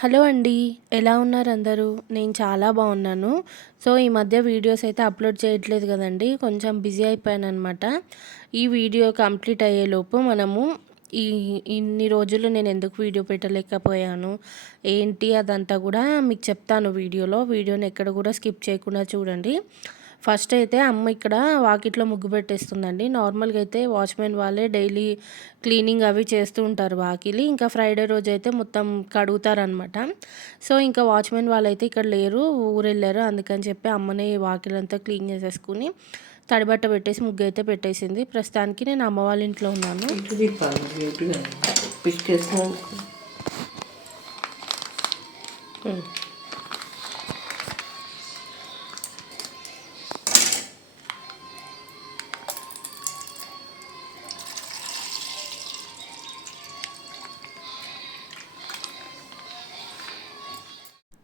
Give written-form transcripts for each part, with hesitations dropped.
Hello అండి. ఎలా ఉన్నారు అందరూ? నేను చాలా బాగున్నాను. సో, ఈ మధ్య వీడియోస్ అయితే అప్‌లోడ్ చేయట్లేదు గదండీ! కొంచెం బిజీ అయిపోయాననమాట. ఈ వీడియో కంప్లీట్ అయ్యేలోపు మనము ఈ ఇన్ని రోజులు నేనెందుకు వీడియో పెట్టలేకపోయాను, ఏంటి అదంతా గూడా మీకు చెప్తాను వీడియోలో. వీడియోని ఎక్కడ గూడా స్కిప్ చేయకుండా చూడండి. ఫస్ట్ అయితే అమ్మ ఇక్కడ వాకిట్లో ముగ్గు పెట్టేస్తుందండి. నార్మల్‌గా అయితే వాచ్‌మెన్ వాళ్ళే డైలీ క్లీనింగ్ అవి చేస్తూ ఉంటారు వాకిలి. ఇంకా ఫ్రైడే రోజైతే మొత్తం కడుగుతారనమాట. సో, ఇంకా వాచ్‌మెన్ వాళ్ళైతే ఇక్కడ లేరు, ఊరెళ్ళారు. అందుకని చెప్పి అమ్మనే వాకిలంతా క్లీన్ చేసేసుకొని, తడిబట్ట పెట్టేసి ముగ్గయితే పెట్టేసింది. ప్రస్తుతానికి నేను అమ్మ వాళ్ళ ఇంట్లో ఉన్నాను. ఇటు తిప్పాలి ఇటుగా పిసికేస్తాను.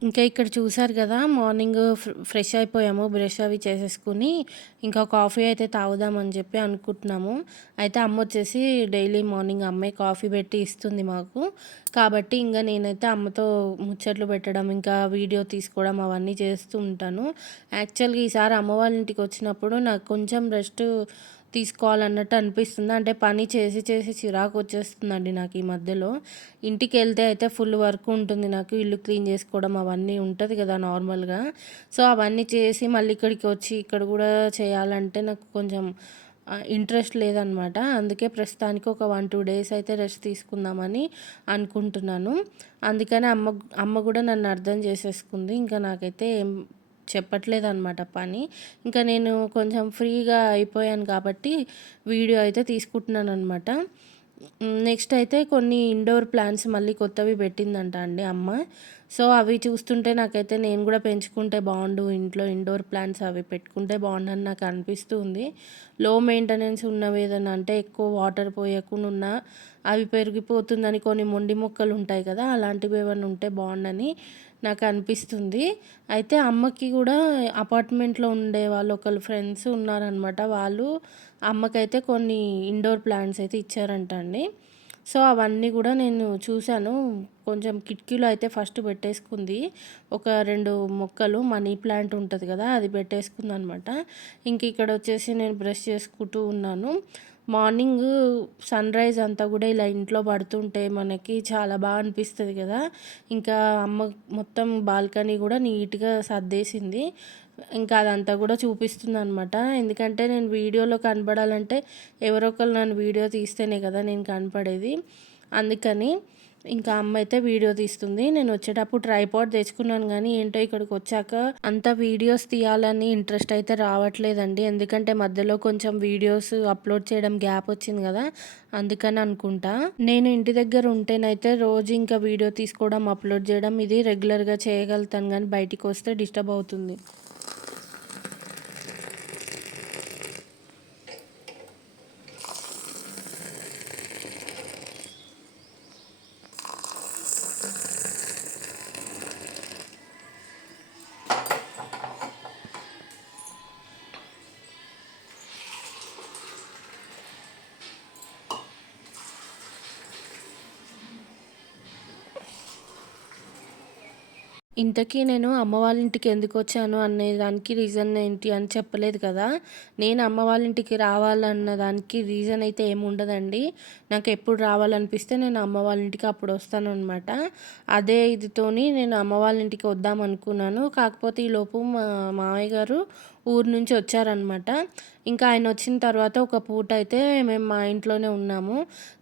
ఇంకా ఇక్కడ చూసారు కదా, మార్నింగ్ ఫ్రెష్ అయిపోయాము, బ్రష్ అవి చేసేసుకుని ఇంకా కాఫీ అయితే తాగుదామని చెప్పి అనుకుంటున్నాము. అయితే అమ్మ వచ్చేసి డైలీ మార్నింగ్ అమ్మే కాఫీ పెట్టి ఇస్తుంది మాకు. కాబట్టి ఇంకా నేనైతే అమ్మతో ముచ్చట్లు పెట్టడం, ఇంకా వీడియో తీసుకోవడం అవన్నీ చేస్తూ ఉంటాను. యాక్చువల్గా ఈసారి అమ్మ వాళ్ళ ఇంటికి వచ్చినప్పుడు నాకు కొంచెం రెస్ట్ తీసుకోవాలన్నట్టు అనిపిస్తుంది. అంటే పని చేసి చేసి చిరాకు వచ్చేస్తుందండి నాకు ఈ మధ్యలో. ఇంటికెళ్తే అయితే ఫుల్ వర్క్ ఉంటుంది నాకు. ఇల్లు క్లీన్ చేసుకోవడం అవన్నీ ఉంటది కదా నార్మల్‌గా. సో, అవన్నీ చేసి మళ్ళీ ఇక్కడికి వచ్చి ఇక్కడ కూడా చేయాలంటే నాకు కొంచెం ఇంట్రెస్ట్ లేదనమాట. అందుకే ప్రస్తుతానికి ఒక 1, 2 డేస్ అయితే రెస్ట్ తీసుకుందామని అనుకుంటున్నాను. అందుకని అమ్మ అమ్మ కూడా నన్ను అర్థం చేసేసుకుంది. ఇంకా నాకైతే ఏం చెప్పట్లేదనమాట పని. ఇంకా నేను కొంచెం ఫ్రీగా అయిపోయాను కాబట్టి వీడియో అయితే తీసుకుంటున్నాననమాట. నెక్స్ట్ అయితే కొన్ని ఇండోర్ ప్లాంట్స్ మళ్ళీ కొత్తవి పెట్టిందంట అండి అమ్మ. సో, అవి చూస్తుంటే నాకైతే నేను కూడా పెంచుకుంటే బాగుండు ఇంట్లో ఇండోర్ ప్లాంట్స్ అవి పెట్టుకుంటే బాగుండని నాకు అనిపిస్తూ ఉంది. లో మెయింటెనెన్స్ ఉన్నవి ఏదైనా అంటే ఎక్కువ వాటర్ పోయకుండా ఉన్నా అవి పెరిగిపోతుందని కొన్ని మొండి మొక్కలు ఉంటాయి కదా, అలాంటివి ఏమైనా ఉంటే బాగుండని నాకు అనిపిస్తుంది. అయితే అమ్మకి కూడా అపార్ట్మెంట్లో ఉండే వాళ్ళు ఒకళ్ళు ఫ్రెండ్స్ ఉన్నారనమాట. వాళ్ళు అమ్మకైతే కొన్ని ఇండోర్ ప్లాంట్స్ అయితే ఇచ్చారంట అండి. సో, అవన్నీ కూడా నేను చూశాను. కొంచెం కిటికీలో అయితే ఫస్ట్ పెట్టేసుకుంది. ఒక 2 మొక్కలు మనీ ప్లాంట్ ఉంటది కదా, అది పెట్టేసుకుందనమాట. ఇంక ఇక్కడ వచ్చేసి నేను బ్రష్ చేసుకుంటూ ఉన్నాను. మార్నింగ్ సన్‌రైజ్ అంతా కూడా ఇలా ఇంట్లో పడుతుంటే మనకి చాలా బాగా అనిపిస్తది కదా. ఇంకా అమ్మ మొత్తం బాల్కనీ కూడా నీట్‌గా సర్దేసింది. ఇంకా అదంతా కూడా చూపిస్తుందనమాట. ఎందుకంటే నేను వీడియోలో కనపడాలంటే ఎవరో ఒకళ్ళు నన్ను వీడియో తీస్తేనే కదా నేను కనపడేది. అందుకని ఇంకా అమ్మ అయితే వీడియో తీస్తుంది. నేను వచ్చేటప్పుడు ట్రైపాడ్ తెచ్చుకున్నాను కానీ ఏంటో ఇక్కడికి వచ్చాక అంత వీడియోస్ తీయాలని ఇంట్రెస్ట్ అయితే రావట్లేదండి. ఎందుకంటే మధ్యలో కొంచెం వీడియోస్ అప్లోడ్ చేయడం గ్యాప్ వచ్చింది కదా, అందుకని అనుకుంటా. నేను ఇంటి దగ్గర ఉంటేనైతే రోజు ఇంకా వీడియో తీసుకోవడం, అప్లోడ్ చేయడం ఇది రెగ్యులర్గా చేయగలుగుతాను కానీ బయటికి వస్తే డిస్టర్బ్ అవుతుంది. ఇంతకీ నేను అమ్మ వాళ్ళ ఇంటికి ఎందుకొచ్చాను అనే దానికి రీజన్ ఏంటి అని చెప్పలేదు కదా. నేను అమ్మ వాళ్ళ ఇంటికి రావాలన్న దానికి రీజన్ అయితే ఏముండదండి. నాకు ఎప్పుడు రావాలనిపిస్తే నేను అమ్మ వాళ్ళ ఇంటికి అప్పుడు వస్తాననమాట. అదే ఇదితోని నేను అమ్మ వాళ్ళ ఇంటికి వద్దాం అనుకున్నాను. కాకపోతే ఈలోపు మా మామయ్య గారు ఊరు నుంచి వచ్చారనమాట. ఇంకా ఆయన వచ్చిన తర్వాత ఒక పూట అయితే మేము మా ఇంట్లోనే ఉన్నాము.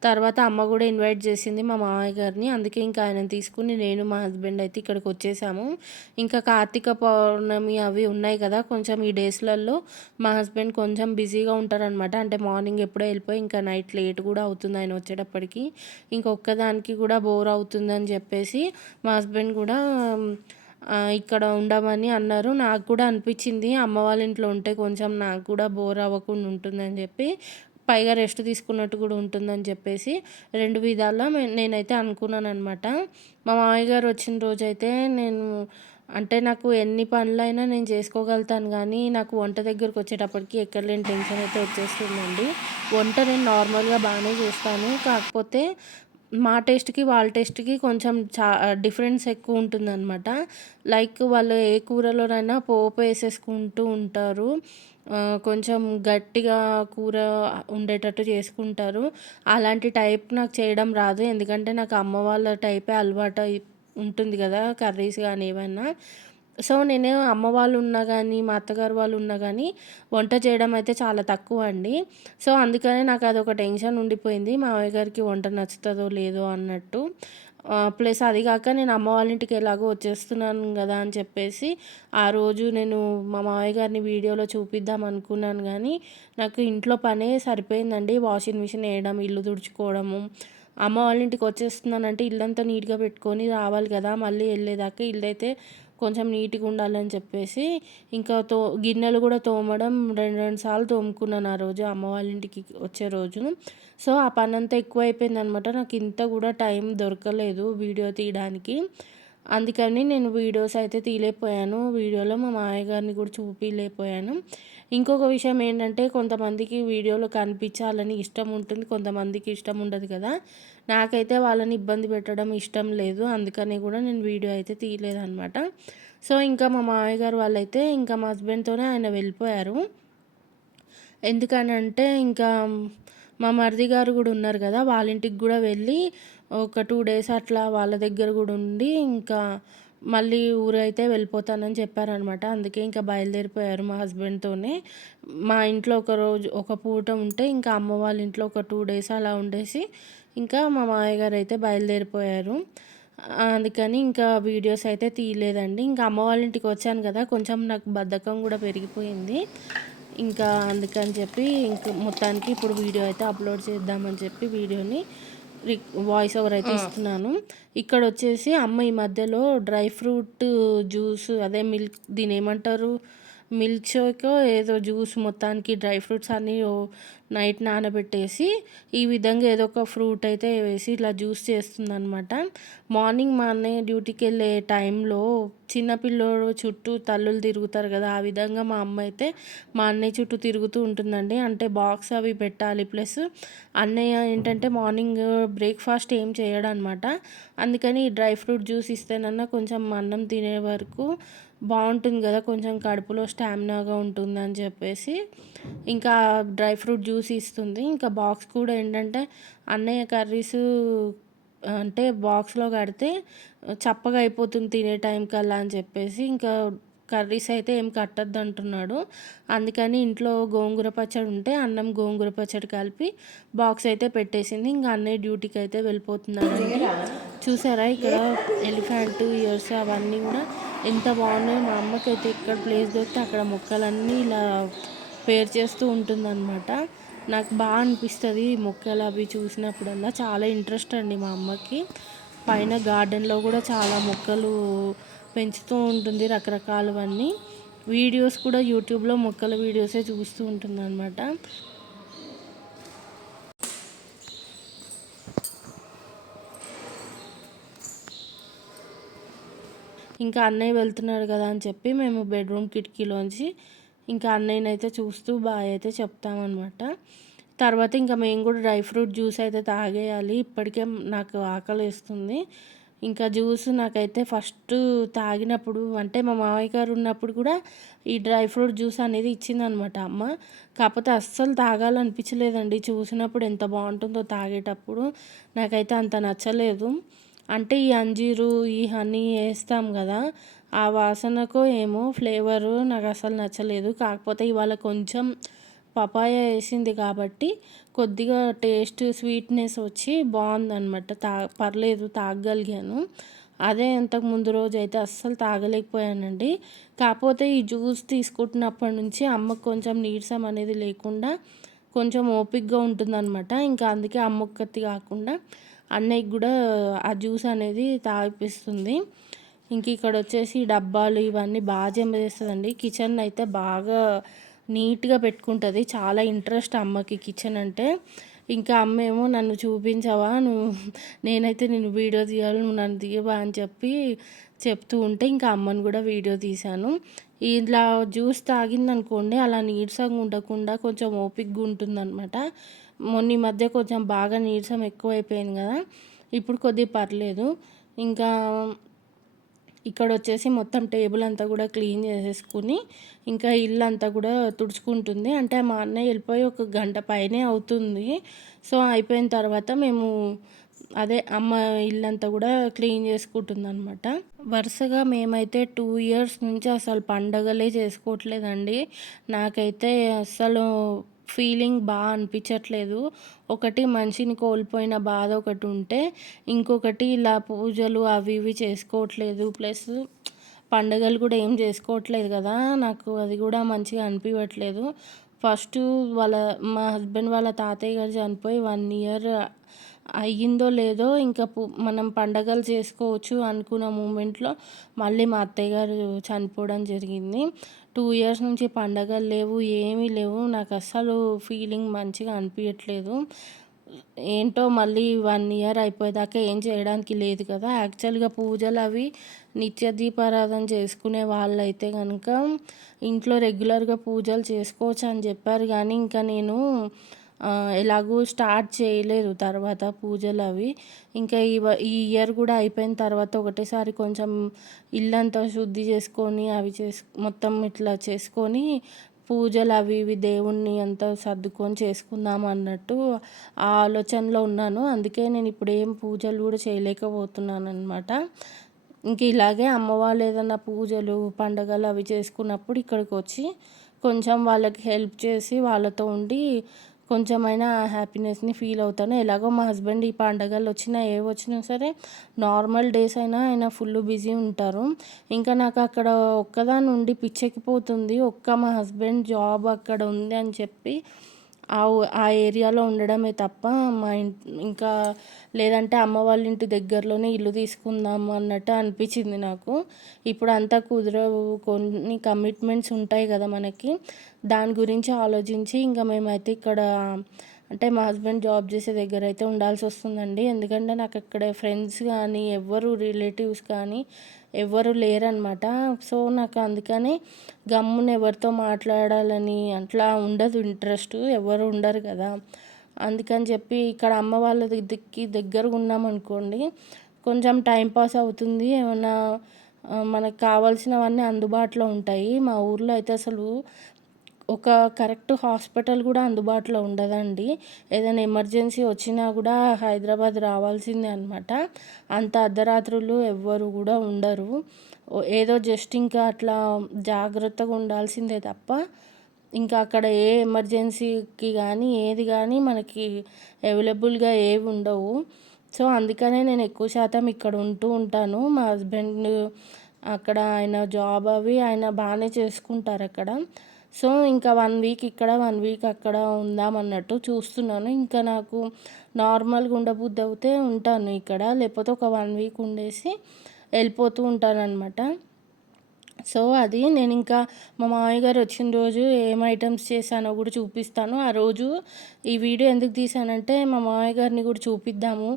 తర్వాత అమ్మ కూడా ఇన్వైట్ చేసింది మా మామయ్య గారిని. అందుకే ఇంకా ఆయనని తీసుకుని నేను మా హస్బెండ్ అయితే ఇక్కడికి వచ్చేసాము. ఇంకా కార్తీక పౌర్ణమి అవి ఉన్నాయి కదా, కొంచెం ఈ డేస్లలో మా హస్బెండ్ కొంచెం బిజీగా ఉంటారనమాట. అంటే మార్నింగ్ ఎప్పుడో వెళ్ళిపోయి ఇంకా నైట్ లేట్ కూడా అవుతుంది ఆయన వచ్చేటప్పటికి. ఇంకొక్కదానికి కూడా బోర్ అవుతుందని చెప్పేసి మా హస్బెండ్ కూడా ఇక్కడ ఉండమని అన్నారు. నాకు కూడా అనిపించింది అమ్మ వాళ్ళ ఇంట్లో ఉంటే కొంచెం నాకు కూడా బోర్ అవ్వకుండా ఉంటుందని చెప్పి, పైగా రెస్ట్ తీసుకున్నట్టు కూడా ఉంటుందని చెప్పేసి 2 విధాలా నేనైతే అనుకున్నాననమాట. మా మామయ్య గారు వచ్చిన రోజైతే నేను అంటే నాకు ఎన్ని పనులైనా నేను చేసుకోగలుగుతాను కానీ నాకు వంట దగ్గరికి వచ్చేటప్పటికి ఎక్కడ లేని టెన్షన్ అయితే వచ్చేస్తుందండి. వంట నేను నార్మల్‌గా బాగానే చేస్తాను. కాకపోతే మా టేస్ట్‌కి, వాళ్ళ టేస్ట్‌కి కొంచెం డిఫరెన్స్ ఎక్కువ ఉంటుందనమాట. లైక్ వాళ్ళు ఏ కూరలోనైనా పోపేసేసుకుంటూ ఉంటారు. కొంచెం గట్టిగా కూర ఉండేటట్టు చేసుకుంటారు. అలాంటి టైప్ నాకు చేయడం రాదు. ఎందుకంటే నాకు అమ్మ వాళ్ళ టైపే అలవాటై ఉంటుంది గదా! కర్రీస్ గానీ ఏవన్నా. సో, నేను అమ్మ వాళ్ళు ఉన్నా గానీ, మా అత్తగారు వాళ్ళు ఉన్నా గానీ వంట చేయడం అయితే చాలా తక్కువండి. సో, అందుకనే నాకదొక టెన్షన్ ఉండిపోయింది. మామయ్య గారికి వంట నచ్చుతదో లేదో అన్నట్టు. ప్లస్ అది గాక నేను అమ్మ వాళ్ళ ఇంటికి ఎలాగో వచ్చేస్తున్నాను గదా అని చెప్పేసి, ఆ రోజు నేను మా మామయ్య గారిని వీడియోలో చూపిద్దాం అనుకున్నాను గానీ, నాకు ఇంట్లో పనే సరిపోయిందండి. వాషింగ్ మిషన్ ఎయడం, ఇల్లు తుడుచుకోవడము. అమ్మ వాళ్ళ ఇంటికి వచ్చేస్తున్నానంటే ఇల్లంతా నీట్‌గా పెట్టుకొని రావాలి గదా! మళ్ళీ ఎళ్ళేదాకా ఇల్లయితే కొంచెం నీట్‌గా ఉండాలని చెప్పేసి, ఇంకా గిన్నెలు గూడా తోమడం 2, 2 సార్లు తోముకున్నాను ఆ రోజు అమ్మ వాళ్ళ ఇంటికి వచ్చే రోజు. సో, ఆ పనంతా ఎక్కువైపోయిందనమాట. నాకింత గూడా టైం దొరకలేదు వీడియో తీయడానికి. అందుకని నేను వీడియోస్ అయితే తీయలేకపోయాను. వీడియోలో మా మామయ్య గారిని కూడా చూపియలేకపోయాను. ఇంకొక విషయం ఏంటంటే, కొంతమందికి వీడియోలో కనిపించాలని ఇష్టం ఉంటుంది. కొంతమందికి ఇష్టం ఉండదు కదా! నాకైతే వాళ్ళని ఇబ్బంది పెట్టడం ఇష్టం లేదు. అందుకని కూడా నేను వీడియో అయితే తీయలేదనమాట. సో, ఇంకా మా మామయ్య గారు వాళ్ళైతే ఇంకా మా హస్బెండ్‌తోనే ఆయన వెళ్ళిపోయారు. ఎందుకనంటే ఇంకా మా మరిది గారు గూడా ఉన్నారు గదా! వాళ్ళ ఇంటికి గూడా వెళ్ళి ఒక 2 డేస్ అట్లా వాళ్ళ దగ్గర గూడా ఉండి, ఇంకా మళ్ళీ ఊరైతే వెళ్ళిపోతానని చెప్పారనమాట. అందుకే ఇంకా బయలుదేరిపోయారు మా హస్బెండ్‌తోనే. మా ఇంట్లో ఒక పూట ఉంటే, ఇంకా అమ్మ వాళ్ళ ఇంట్లో ఒక 2 డేస్ అలా ఉండేసి, ఇంకా మా మామయ్య గారైతే బయలుదేరిపోయారు. అందుకని ఇంకా వీడియోస్ అయితే తీయలేదండి. ఇంకా అమ్మ వాళ్ళ ఇంటికి వచ్చాను గదా! కొంచెం నాకు బద్ధకం గూడా పెరిగిపోయింది. ఇంకా అందుకని చెప్పి ఇంక మొత్తానికి ఇప్పుడు వీడియో అయితే అప్లోడ్ చేద్దామని చెప్పి వీడియోని వాయిస్ ఓవర్ అయితే ఇస్తున్నాను. ఇక్కడొచ్చేసి అమ్మ ఈ మధ్యలో డ్రై ఫ్రూట్ జ్యూస్ అదే దీన్నేమంటారు? మిల్క్ షేకో ఏదో జ్యూస్ మొత్తానికి డ్రై ఫ్రూట్స్ అన్నీ నైట్ నానబెట్టేసి, ఈ విధంగా ఏదో ఒక ఫ్రూట్ అయితే వేసి ఇట్లా జ్యూస్ చేస్తుందనమాట. మార్నింగ్ మా అన్నయ్య డ్యూటీకెళ్ళే టైంలో చిన్న పిల్లోడు చుట్టూ తల్లులు తిరుగుతారు కదా! ఆ విధంగా మా అమ్మ అయితే మా అన్నయ్య చుట్టూ తిరుగుతూ ఉంటుందండి. అంటే బాక్స్ అవి పెట్టాలి. ప్లస్ అన్నయ్య ఏంటంటే మార్నింగ్ బ్రేక్‌ఫాస్ట్ ఏం చేయడనమాట. అందుకని ఈ డ్రై ఫ్రూట్ జ్యూస్ ఇస్తేనన్నా కొంచెం అన్నం తినే వరకు బావుంటుంది గదా! కొంచెం కడుపులో స్టామినాగా ఉంటుందని చెప్పేసి, ఇంకా డ్రై ఫ్రూట్ జ్యూస్ ఇస్తుంది. ఇంకా బాక్స్ కూడా ఏంటంటే, అన్నయ్య కర్రీసు అంటే బాక్స్‌లో కడితే చప్పగా అయిపోతుంది తినే టైం కల్లా అని చెప్పేసి, ఇంకా కర్రీస్ అయితే ఏం కట్టొద్దంటున్నాడు. అందుకని ఇంట్లో గోంగూర పచ్చడి ఉంటే, అన్నం గోంగూర పచ్చడి కలిపి బాక్స్ అయితే పెట్టేసింది. ఇంక అన్నయ్య డ్యూటీకి అయితే వెళ్ళిపోతున్నాడండి. చూసారా ఇక్కడ ఎలిఫెంట్ ఇయర్స్ అవన్నీ కూడా ఎంత బాగున్నాయో. మా అమ్మకైతే ఎక్కడ ప్లేస్ దొరికితే అక్కడ మొక్కలన్నీ ఇలా పేర్చేస్తూ ఉంటుందన్నమాట. నాకు బాగా అనిపిస్తుంది మొక్కలు అవి చూసినప్పుడల్లా. చాలా ఇంట్రెస్ట్ అండి మా అమ్మకి. పైన గార్డెన్లో కూడా చాలా మొక్కలు పెంచుతూ ఉంటుంది, రకరకాలవన్నీ. వీడియోస్ కూడా యూట్యూబ్లో మొక్కల వీడియోసే చూస్తూ ఉంటుందన్నమాట. ఇంకా అన్నయ్య వెళ్తున్నాడు కదా అని చెప్పి మేము బెడ్రూమ్ కిటికీలోంచి ఇంకా అన్నయ్యనైతే చూస్తూ బాయ్ అయితే చెప్తామన్నమాట. తర్వాత ఇంకా మేము కూడా డ్రై ఫ్రూట్ జ్యూస్ అయితే తాగేయాలి. ఇప్పటికే నాకు ఆకలేస్తుంది. ఇంకా జ్యూస్ నాకైతే ఫస్ట్ తాగినప్పుడు అంటే మా మామయ్య గారు ఉన్నప్పుడు కూడా ఈ డ్రై ఫ్రూట్ జ్యూస్ అనేది ఇచ్చిందనమాట అమ్మ. కాకపోతే అస్సలు తాగాలనిపించలేదండి. చూసినప్పుడు ఎంత బాగుంటుందో తాగేటప్పుడు, నాకైతే అంత నచ్చలేదు. అంటే ఈ అంజీరు, ఈ హనీ ఏస్తాం గదా! ఆ వాసనకో ఏమో ఫ్లేవరు నాకసలు నచ్చలేదు. కాకపోతే ఇవాళ కొంచెం పపాయ ఏసింది కాబట్టి కొద్దిగా టేస్ట్, స్వీట్‌నెస్ వచ్చి బావుందనమాట. పర్లేదు తాగగలిగాను. అదే ఇంతకు ముందు రోజైతే అస్సలు తాగలేకపోయానండి. కాకపోతే ఈ జ్యూస్ తీసుకుంటున్నప్పటి నుంచి అమ్మకు కొంచెం నీరసం అనేది లేకుండా కొంచెం ఓపికగా ఉంటుందనమాట. ఇంకా అందుకే అమ్మొక్కతి కాకుండా అన్నయ్యకి కూడా ఆ జ్యూస్ అనేది తాగిపిస్తుంది. ఇంక ఇక్కడొచ్చేసి డబ్బాలు ఇవన్నీ బాగా జమ చేస్తదండి. కిచెన్ అయితే బాగా నీట్‌గా పెట్టుకుంటది. చాలా ఇంట్రెస్ట్ అమ్మకి కిచెన్ అంటే. ఇంకా అమ్మేమో నన్ను చూపించవా నేనైతే నిన్ను వీడియో తీయాలి, నువ్వు నన్ను తీయవా అని చెప్పి చెప్తూ ఉంటే ఇంకా అమ్మని కూడా వీడియో తీశాను. ఇలా జ్యూస్ తాగిందనుకోండి అలా నీరసంగా ఉండకుండా కొంచెం ఓపికగా ఉంటుందనమాట. మొన్న ఈ మధ్య కొంచెం బాగా నీరసం ఎక్కువైపోయింది కదా! ఇప్పుడు కొద్దిగా పర్లేదు. ఇంకా ఇక్కడొచ్చేసి మొత్తం టేబుల్ అంతా కూడా క్లీన్ చేసేసుకుని, ఇంకా ఇల్లంతా కూడా తుడుచుకుంటుంది. అంటే మా అన్నయ్య వెళ్ళిపోయి ఒక గంట పైనే అవుతుంది. సో, అయిపోయిన తర్వాత మేము అదే అమ్మ ఇల్లంతా కూడా క్లీన్ చేసుకుంటుందనమాట. వరుసగా మేమైతే 2 ఇయర్స్ నుంచి అసలు పండగలే చేసుకోవట్లేదండి. నాకైతే అస్సలు ఫీలింగ్ అనిపించట్లేదు. ఒకటి మనిషిని కోల్పోయిన బాధ ఒకటుంటే, ఇంకొకటి ఇలా పూజలు అవి ఇవి చేసుకోవట్లేదు. ప్లస్ పండగలు కూడా ఏం చేసుకోవట్లేదు కదా! నాకు అది కూడా మంచిగా అనిపియట్లేదు. ఫస్టు మా హస్బెండ్ వాళ్ళ తాతయ్య గారు చనిపోయి 1 ఇయర్ అయ్యిందో లేదో ఇంకా మనం పండగలు చేసుకోవచ్చు అనుకున్న మూమెంట్‌లో మళ్ళీ మా అత్తయ్య గారు చనిపోవడం జరిగింది. 2 ఇయర్స్ నుంచి పండగలు లేవు, ఏమీ లేవు. నాకు అస్సలు ఫీలింగ్ మంచిగా అనిపియట్లేదు. ఏంటో మళ్ళీ 1 ఇయర్ అయిపోయేదాకా ఏం చేయడానికి లేదు కదా! యాక్చువల్‌గా పూజలు అవి నిత్య దీపారాధన చేసుకునే వాళ్ళైతే గనుక ఇంట్లో రెగ్యులర్‌గా పూజలు చేసుకోవచ్చు అని చెప్పారు. కానీ ఇంకా నేను ఎలాగో స్టార్ట్ చేయలేదు తర్వాత పూజలు అవి. ఇంకా ఈ ఇయర్ కూడా అయిపోయిన తర్వాత ఒకటేసారి కొంచెం ఇల్లంతా శుద్ధి చేసుకొని అవి మొత్తం ఇట్లా చేసుకొని పూజలు అవి ఇవి దేవుణ్ణి అంతా సర్దుకొని చేసుకుందాం అన్నట్టు ఆ ఆలోచనలో ఉన్నాను. అందుకే నేను ఇప్పుడు ఏం పూజలు కూడా చేయలేకపోతున్నాను అనమాట. ఇంక ఇలాగే అమ్మ వాళ్ళు ఏదైనా పూజలు పండగలు అవి చేసుకున్నప్పుడు ఇక్కడికి వచ్చి కొంచెం వాళ్ళకి హెల్ప్ చేసి వాళ్ళతో ఉండి కొంచెమైనా హ్యాపీనెస్ని ఫీల్ అవుతాను. ఎలాగో మా హస్బెండ్ ఈ పండగలు వచ్చినా వచ్చినా సరే నార్మల్ డేస్ అయినా ఆయన ఫుల్ బిజీ ఉంటారు. ఇంకా నాకు అక్కడ ఒక్కదాన్ని ఉండి పిచ్చెక్కిపోతుంది. మా హస్బెండ్ జాబ్ అక్కడ ఉంది అని చెప్పి ఆ ఏరియాలో ఉండడమే తప్ప ఇంకా లేదంటే అమ్మ వాళ్ళ ఇంటి దగ్గరలోనే ఇల్లు తీసుకుందాము అన్నట్టు అనిపించింది నాకు. ఇప్పుడు అంతా కుదరవు, కొన్ని కమిట్మెంట్స్ ఉంటాయి కదా మనకి. దాని గురించి ఆలోచించి ఇంకా మేమైతే ఇక్కడ అంటే మా హస్బెండ్ జాబ్ చేసే దగ్గర అయితే ఉండాల్సి వస్తుందండి. ఎందుకంటే నాకు అక్కడ ఫ్రెండ్స్ కానీ ఎవ్వరు రిలేటివ్స్ కానీ ఎవ్వరు లేరనమాట. సో, నాకు అందుకని గమ్మున ఎవరితో మాట్లాడాలని అట్లా ఉండదు ఇంట్రెస్ట్. ఎవరు ఉండరు కదా! అందుకని చెప్పి ఇక్కడ అమ్మ వాళ్ళ దగ్గరగా ఉన్నామనుకోండి కొంచెం టైం పాస్ అవుతుంది. ఏమన్నా మనకు కావాల్సినవన్నీ అందుబాటులో ఉంటాయి. మా ఊర్లో అయితే అసలు ఒక కరెక్ట్ హాస్పిటల్ కూడా అందుబాటులో ఉండదండి. ఏదైనా ఎమర్జెన్సీ వచ్చినా కూడా హైదరాబాద్ రావాల్సిందే అనమాట. అంత అర్ధరాత్రులు ఎవ్వరు కూడా ఉండరు. ఏదో జస్ట్ ఇంకా అట్లా జాగ్రత్తగా ఉండాల్సిందే తప్ప ఇంకా అక్కడ ఏ ఎమర్జెన్సీకి కానీ ఏది కానీ మనకి అవైలబుల్గా ఏవి ఉండవు. సో, అందుకనే నేను ఎక్కువ శాతం ఇక్కడ ఉంటూ ఉంటాను. మా హస్బెండ్ అక్కడ ఆయన జాబ్ అవి ఆయన బాగానే చేసుకుంటారు అక్కడ. సో, ఇంకా 1 వీక్ ఇక్కడ 1 వీక్ అక్కడ ఉందామన్నట్టు చూస్తున్నాను. ఇంకా నాకు నార్మల్గా ఉండబుద్ధి అవుతే ఉంటాను ఇక్కడ, లేకపోతే ఒక 1 వీక్ ఉండేసి వెళ్ళిపోతూ ఉంటానన్నమాట. సో, అది నేను ఇంకా మా మామయ్య గారు వచ్చిన రోజు ఏం ఐటమ్స్ చేశానో కూడా చూపిస్తాను. ఆ రోజు ఈ వీడియో ఎందుకు తీసానంటే మా మామయ్య గారిని కూడా చూపిద్దాము,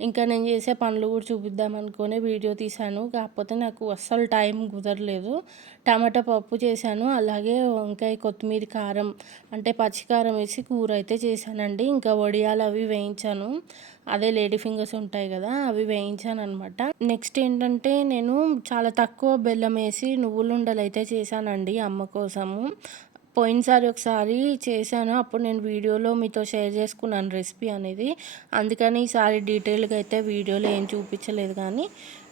ఇంకా నేను చేసే పనులు కూడా చూపిద్దాం అనుకునే వీడియో తీశాను. కాకపోతే నాకు అస్సలు టైం కుదరలేదు. టమాటా పప్పు చేశాను, అలాగే వంకాయ కొత్తిమీర కారం అంటే పచ్చికారం వేసి కూర అయితే చేశానండి. ఇంకా వడియాలు అవి వేయించాను, అదే లేడీ ఫింగర్స్ ఉంటాయి కదా అవి వేయించాను అనమాట. నెక్స్ట్ ఏంటంటే నేను చాలా తక్కువ బెల్లం వేసి నువ్వులుండలు అయితే చేశానండి అమ్మ కోసము. పోయినసారి ఒకసారి చేశాను, అప్పుడు నేను వీడియోలో మీతో షేర్ చేసుకున్నాను రెసిపీ అనేది. అందుకని ఈసారి డీటెయిల్గా అయితే వీడియోలో ఏం చూపించలేదు, కానీ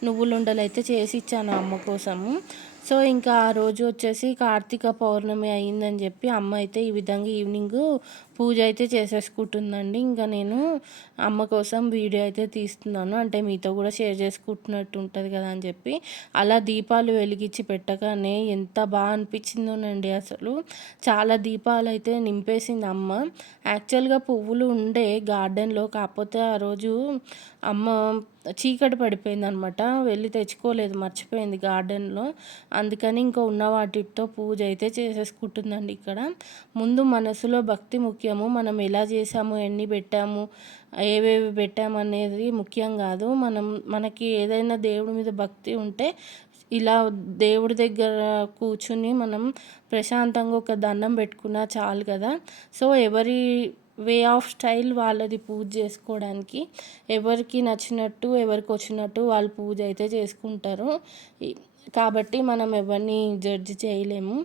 నువ్వులుండలు అయితే చేసి ఇచ్చాను అమ్మ కోసము. సో, ఇంకా ఆ రోజు వచ్చేసి కార్తీక పౌర్ణమి అయిందని చెప్పి అమ్మ అయితే ఈ విధంగా ఈవినింగ్ పూజ అయితే చేసేసుకుంటుందండి. ఇంకా నేను అమ్మ కోసం వీడియో అయితే తీస్తున్నాను, అంటే మీతో కూడా షేర్ చేసుకుంటున్నట్టు ఉంటుంది కదా అని చెప్పి. అలా దీపాలు వెలిగించి పెట్టగానే ఎంత బాగా అనిపించిందోనండి అసలు. చాలా దీపాలు అయితే నింపేసింది అమ్మ. యాక్చువల్గా పువ్వులు ఉండే గార్డెన్లో, కాకపోతే ఆ రోజు అమ్మ చీకటి పడిపోయింది అనమాట, వెళ్ళి తెచ్చుకోలేదు, మర్చిపోయింది గార్డెన్లో. అందుకని ఇంకా ఉన్న వాటితో పూజ అయితే చేసేసుకుంటుందండి ఇక్కడ. ముందు మనసులో భక్తి ముఖ్యము. మనం ఎలా చేసాము, ఎన్ని పెట్టాము, ఏవేవి పెట్టాము అనేది ముఖ్యం కాదు. మనకి ఏదైనా దేవుడి మీద భక్తి ఉంటే ఇలా దేవుడి దగ్గర కూర్చుని మనం ప్రశాంతంగా ఒక దండం పెట్టుకున్నా చాలు కదా. సో, ఎవరి వే ఆఫ్ స్టైల్ వాళ్ళది పూజ చేసుకోవడానికి. ఎవరికి నచ్చినట్టు, ఎవరికి వచ్చినట్టు వాళ్ళు పూజ అయితే చేసుకుంటారు. కాబట్టి మనం ఎవరిని జడ్జ్ చేయలేము.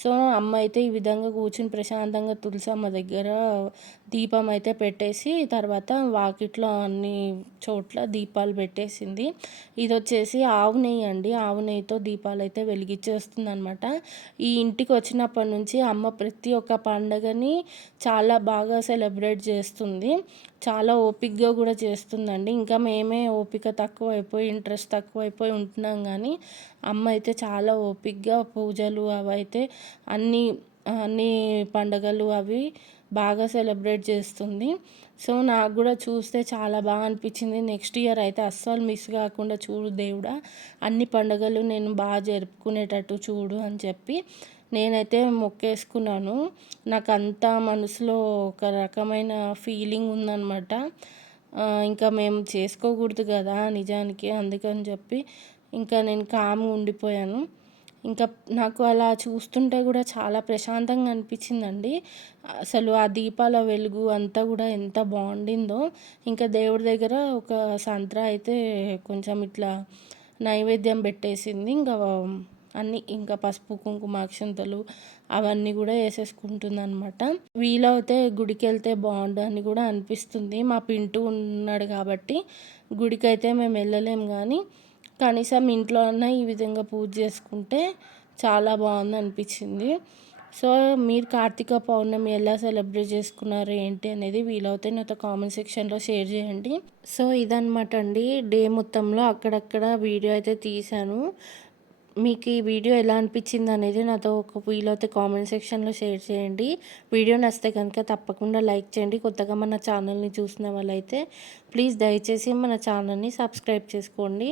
సో అమ్మ అయితే ఈ విధంగా కూర్చుని ప్రశాంతంగా తులసమ్మ దగ్గర దీపం అయితే పెట్టేసి తర్వాత వాకిట్లో అన్ని చోట్ల దీపాలు పెట్టేసింది. ఇది వచ్చేసి ఆవు నెయ్యి అండి. ఆవు నెయ్యితో దీపాలు అయితే వెలిగించేస్తుంది అనమాట. ఈ ఇంటికి వచ్చినప్పటి నుంచి అమ్మ ప్రతి ఒక్క పండగని చాలా బాగా సెలబ్రేట్ చేస్తుంది. చాలా ఓపికగా కూడా చేస్తుందండి. ఇంకా మేమే ఓపిక తక్కువైపోయి ఇంట్రెస్ట్ తక్కువైపోయి ఉంటున్నాం కానీ అమ్మ అయితే చాలా ఓపికగా పూజలు అవైతే అన్ని అన్ని పండగలు అవి బాగా సెలబ్రేట్ చేస్తుంది. సో నాకు కూడా చూస్తే చాలా బాగా అనిపించింది. నెక్స్ట్ ఇయర్ అయితే అస్సలు మిస్ కాకుండా చూడు దేవుడా, అన్ని పండుగలు నేను బాగా జరుపుకునేటట్టు చూడు అని చెప్పి నేనైతే మొక్కేసుకున్నాను. నాకు అంతా మనసులో ఒక రకమైన ఫీలింగ్ ఉందన్నమాట. ఇంకా మేము చేసుకోకూడదు కదా నిజానికి, అందుకని చెప్పి ఇంకా నేను కామ్గా ఉండిపోయాను. ఇంకా నాకు అలా చూస్తుంటే కూడా చాలా ప్రశాంతంగా అనిపించిందండి. అసలు ఆ దీపాల వెలుగు అంతా కూడా ఎంత బాగుండిందో. ఇంకా దేవుడి దగ్గర ఒక సంత్రా అయితే కొంచెం ఇట్లా నైవేద్యం పెట్టేసింది. ఇంకా అన్నీ ఇంకా పసుపు కుంకుమ అక్షంతలు అవన్నీ కూడా వేసేసుకుంటుంది అనమాట. వీలైతే గుడికి వెళ్తే బాగుండు అని కూడా అనిపిస్తుంది. మా పింటూ ఉన్నాడు కాబట్టి గుడికి అయితే మేము వెళ్ళలేము కానీ కనీసం ఇంట్లో అన్నా ఈ విధంగా పూజ చేసుకుంటే చాలా బాగుంది అనిపించింది. సో మీరు కార్తీక పౌర్ణమి ఎలా సెలబ్రేట్ చేసుకున్నారు ఏంటి అనేది వీలైతే నాతో కామెంట్ సెక్షన్లో షేర్ చేయండి. సో ఇదనమాట అండి, డే మొత్తంలో అక్కడక్కడ వీడియో అయితే తీశాను. మీకు ఈ వీడియో ఎలా అనిపించింది అనేది నాతో ఒక వీలైతే కామెంట్ సెక్షన్లో షేర్ చేయండి. వీడియో నచ్చితే కనుక తప్పకుండా లైక్ చేయండి. కొత్తగా మన ఛానల్ని చూసిన వాళ్ళైతే ప్లీజ్ దయచేసి మన ఛానల్ని సబ్స్క్రైబ్ చేసుకోండి.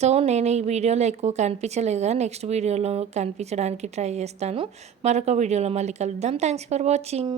సో నేను ఈ వీడియోలో ఎక్కువ కనిపించలేదు కదా, నెక్స్ట్ వీడియోలో కనిపించడానికి ట్రై చేస్తాను. మరొక వీడియోలో మళ్ళీ కలుద్దాం. Thanks for watching.